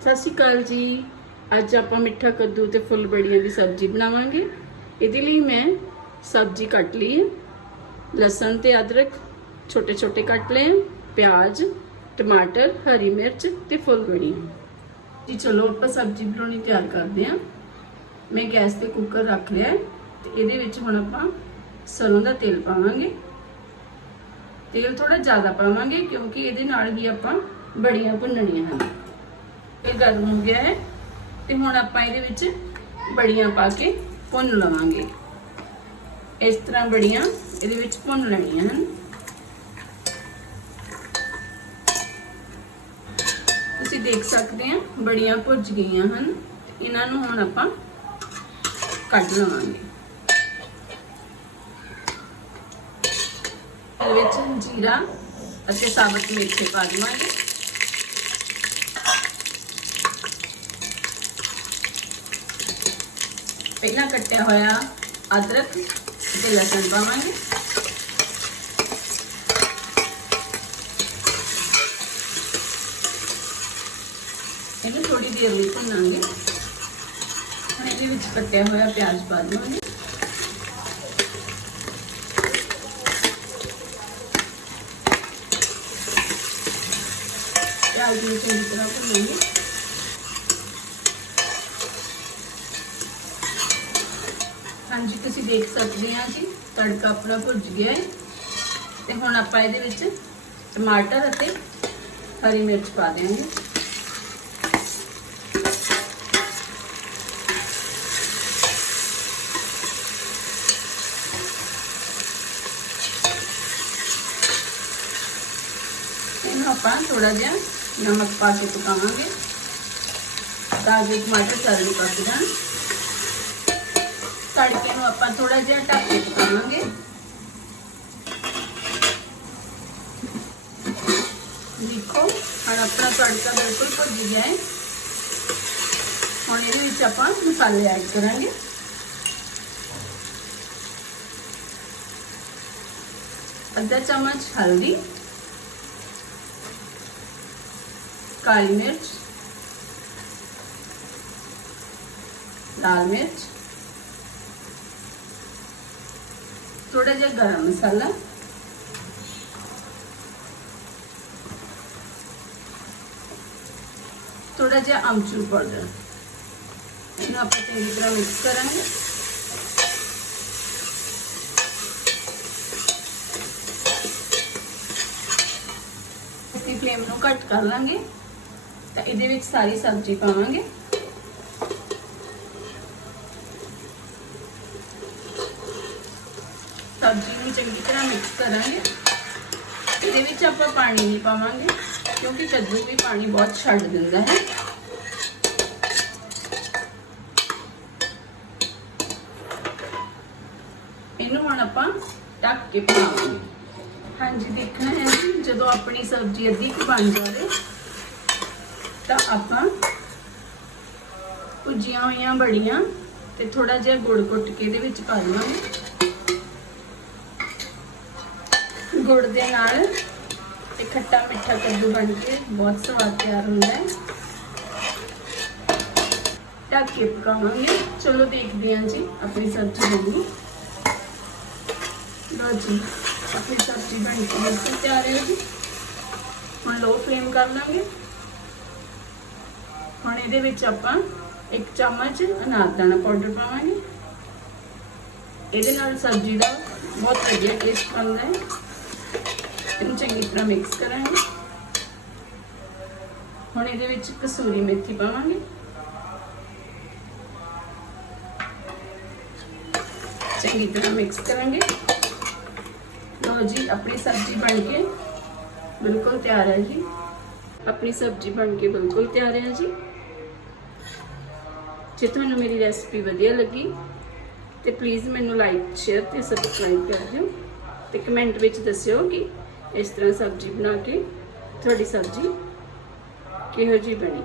ਸਤਿ ਸ਼੍ਰੀ ਅਕਾਲ ਜੀ। ਅੱਜ ਆਪਾਂ ਮਿੱਠਾ ਕੱਦੂ ਤੇ ਫੁੱਲ ਬੜੀਆਂ ਦੀ ਸਬਜ਼ੀ ਬਣਾਵਾਂਗੇ। ਇਹਦੇ ਲਈ ਮੈਂ ਸਬਜ਼ੀ ਕੱਟ ਲਈ ਹੈ। ਲਸਣ ਤੇ ਅਦਰਕ ਛੋਟੇ ਛੋਟੇ ਕੱਟ ਲਏ ਪਿਆਜ਼, ਟਮਾਟਰ, ਹਰੀ ਮਿਰਚ ਤੇ ਫੁੱਲ ਬੜੀਆਂ ਜੀ ਚਲੋ ਆਪਾਂ ਸਬਜ਼ੀ ਬਣਾਉਣੀ ਤਿਆਰ ਕਰਦੇ ਹਾਂ। ਮੈਂ ਗੈਸ ਤੇ ਕੁੱਕਰ ਰੱਖ ਲਿਆ ਹੈ ਤੇ ਇਹਦੇ ਵਿੱਚ ਹੁਣ ਆਪਾਂ ਸਰੋਂ ਦਾ ਤੇਲ ਪਾਵਾਂਗੇ। ਤੇਲ ਥੋੜਾ ਜ਼ਿਆਦਾ ਪਾਵਾਂਗੇ ਕਿਉਂਕਿ ਇਹਦੇ ਨਾਲ ਹੀ ਆਪਾਂ ਬੜੀਆਂ ਭੁੰਨਣੀਆਂ ਹਨ। ਇਹ ਗਰਮ ਹੋ ਗਿਆ ਹੈ ਤੇ ਹੁਣ ਆਪਾਂ ਇਹਦੇ ਵਿੱਚ ਬੜੀਆਂ ਪਾ ਕੇ ਭੁੰਨ ਲਵਾਂਗੇ। ਇਸ ਤਰ੍ਹਾਂ ਬੜੀਆਂ ਇਹਦੇ ਵਿੱਚ ਭੁੰਨ ਲੈਣੀਆਂ ਹਨ। ਤੁਸੀਂ ਦੇਖ ਸਕਦੇ ਆ, ਬੜੀਆਂ ਭੁੱਜ ਗਈਆਂ ਹਨ। ਇਹਨਾਂ ਨੂੰ ਹੁਣ ਆਪਾਂ ਕੱਢ ਲਵਾਂਗੇ। ਇਹਦੇ ਵਿੱਚ ਜੀਰਾ ਅਤੇ ਸਾਬਤ ਮਿਰਚ ਪਾ ਦੇਵਾਂਗੇ। ਪਹਿਲਾਂ ਕੱਟਿਆ ਹੋਇਆ ਅਦਰਕ ਤੇ ਲਸਣ ਪਾਵਾਂਗੇ ਇਹਨੂੰ ਥੋੜੀ ਦੇਰ ਲਈ ਭੁੰਨਾਂਗੇ ਹੁਣ ਇਹਦੇ ਵਿੱਚ ਕੱਟਿਆ ਹੋਇਆ ਪਿਆਜ਼ ਪਾ ਦੇਵਾਂਗੇ ਪਿਆਜ਼ ਨੂੰ ਚੰਗੀ ਤਰ੍ਹਾਂ ਭੁੰਨਾਂਗੇ ਹਾਂਜੀ ਤੁਸੀਂ ਦੇਖ ਸਕਦੇ ਆ ਕਿ ਤੜਕਾ ਆਪਣਾ ਭੁੱਜ ਗਿਆ ਹੈ। ਤੇ ਹੁਣ ਆਪਾਂ ਇਹਦੇ ਵਿੱਚ ਟਮਾਟਰ ਅਤੇ ਹਰੀ ਮਿਰਚ ਪਾ ਦੇਵਾਂਗੇ ਇਹਨੂੰ ਆਪਾਂ ਥੋੜਾ ਜਿਹਾ ਨਮਕ ਪਾ ਕੇ ਪਕਾਵਾਂਗੇ ਤਾਂ ਕਿ ਟਮਾਟਰ ਜਲਦੀ ਪੱਕ ਜਾਣ। ਤੜਕੇ ਨੂੰ ਆਪਾਂ ਥੋੜਾ ਜਿਹਾ ਢੱਕ ਕੇ ਪਕਾਵਾਂਗੇ ਦੇਖੋ ਹੁਣ ਆਪਣਾ ਤੜਕਾ ਬਿਲਕੁਲ ਭੁੱਜ ਗਿਆ ਹੈ ਹੁਣ ਇਹਦੇ ਵਿੱਚ ਆਪਾਂ ਮਸਾਲੇ ਐਡ ਕਰਾਂਗੇ ਅੱਧਾ ਚਮਚ ਹਲਦੀ ਕਾਲੀ ਮਿਰਚ ਲਾਲ ਮਿਰਚ ਥੋੜਾ ਜਿਹਾ ਗਰਮ ਮਸਾਲਾ। ਥੋੜਾ ਜਿਹਾ ਅਮਚੂਰ ਪਾਊਡਰ ਇਹਨੂੰ ਆਪਾਂ ਚੰਗੀ ਤਰ੍ਹਾਂ ਮਿਕਸ ਕਰਾਂਗੇ। ਅਸੀਂ ਫਲੇਮ ਨੂੰ ਘੱਟ ਕਰ ਲਾਂਗੇ। ਤਾਂ ਇਹਦੇ ਵਿੱਚ ਸਾਰੀ ਸਬਜ਼ੀ ਪਾਵਾਂਗੇ। ਸਬਜ਼ੀ ਨੂੰ ਚੰਗੀ ਤਰ੍ਹਾਂ ਮਿਕਸ ਕਰਾਂਗੇ। ਇਹਦੇ ਵਿੱਚ ਆਪਾਂ ਪਾਣੀ ਨਹੀਂ ਪਾਵਾਂਗੇ, ਕਿਉਂਕਿ ਕੱਦੂ ਵੀ ਪਾਣੀ ਬਹੁਤ ਛੱਡ ਦਿੰਦਾ ਹੈ। ਇਹਨੂੰ ਹੁਣ ਆਪਾਂ ਢੱਕ ਕੇ ਪਕਾਵਾਂਗੇ ਹਾਂਜੀ, ਦੇਖਣਾ ਹੈ ਜੀ, ਜਦੋਂ ਆਪਣੀ ਸਬਜ਼ੀ ਅੱਧੀ ਕੁ ਬਣ ਜਾਵੇ, ਤਾਂ ਆਪਾਂ ਭੁੱਜੀਆਂ ਹੋਈਆਂ ਬੜੀਆਂ ਤੇ ਥੋੜਾ ਜਿਹਾ ਗੁੜ ਕੁੱਟ ਕੇ ਇਹਦੇ ਵਿੱਚ ਪਾ ਦੇਵਾਂਗੇ ਗੁੜ ਦੇ ਨਾਲ ਤੇ ਖੱਟਾ ਮਿੱਠਾ ਕੱਦੂ ਬਣ ਕੇ ਬਹੁਤ ਸਵਾਦ ਤਿਆਰ ਹੁੰਦਾ ਹੈ। ਢੱਕ ਕੇ ਪਕਾਵਾਂਗੇ। ਚਲੋ ਦੇਖਦੇ ਹਾਂ ਜੀ ਆਪਣੀ ਸਬਜ਼ੀ ਬਣੀ। ਲਓ ਜੀ, ਆਪਣੀ ਸਬਜ਼ੀ ਬਣ ਕੇ ਬਿਲਕੁਲ ਤਿਆਰ ਹੈ ਜੀ। ਹੁਣ ਲੋ ਫਲੇਮ ਕਰ ਲਾਂਗੇ। ਹੁਣ ਇਹਦੇ ਵਿੱਚ ਆਪਾਂ ਇੱਕ ਚਮਚ ਅਨਾਰ ਦਾਣਾ ਪਾਊਡਰ ਪਾਵਾਂਗੇ। ਇਹਦੇ ਨਾਲ ਸਬਜ਼ੀ ਦਾ ਬਹੁਤ ਵਧੀਆ ਟੇਸਟ ਬਣਦਾ ਹੈ। ਇਹਨੂੰ ਚੰਗੀ ਤਰ੍ਹਾਂ ਮਿਕਸ ਕਰਾਂਗੇ। ਹੁਣ ਇਹਦੇ ਵਿੱਚ ਕਸੂਰੀ ਮੇਥੀ ਪਾਵਾਂਗੇ। ਚੰਗੀ ਤਰ੍ਹਾਂ ਮਿਕਸ ਕਰਾਂਗੇ। ਲਓ ਜੀ, ਆਪਣੀ ਸਬਜ਼ੀ ਬਣ ਕੇ ਬਿਲਕੁਲ ਤਿਆਰ ਹੈ ਜੀ। ਆਪਣੀ ਸਬਜ਼ੀ ਬਣ ਕੇ ਬਿਲਕੁਲ ਤਿਆਰ ਹੈ ਜੀ। ਜੇ ਤੁਹਾਨੂੰ ਮੇਰੀ ਰੈਸਪੀ ਵਧੀਆ ਲੱਗੀ, ਤੇ ਪਲੀਜ਼ ਮੈਨੂੰ ਲਾਈਕ ਸ਼ੇਅਰ ਤੇ ਸਬਸਕ੍ਰਾਈਬ ਕਰ ਦਿਓ। ਤੇ ਕਮੈਂਟ ਵਿੱਚ ਦੱਸਿਓ ਕਿ ਇਸ ਤਰ੍ਹਾਂ ਸਬਜ਼ੀ ਬਣਾ ਕੇ ਤੁਹਾਡੀ ਸਬਜ਼ੀ ਕਿਹੋ ਜਿਹੀ ਬਣੀ?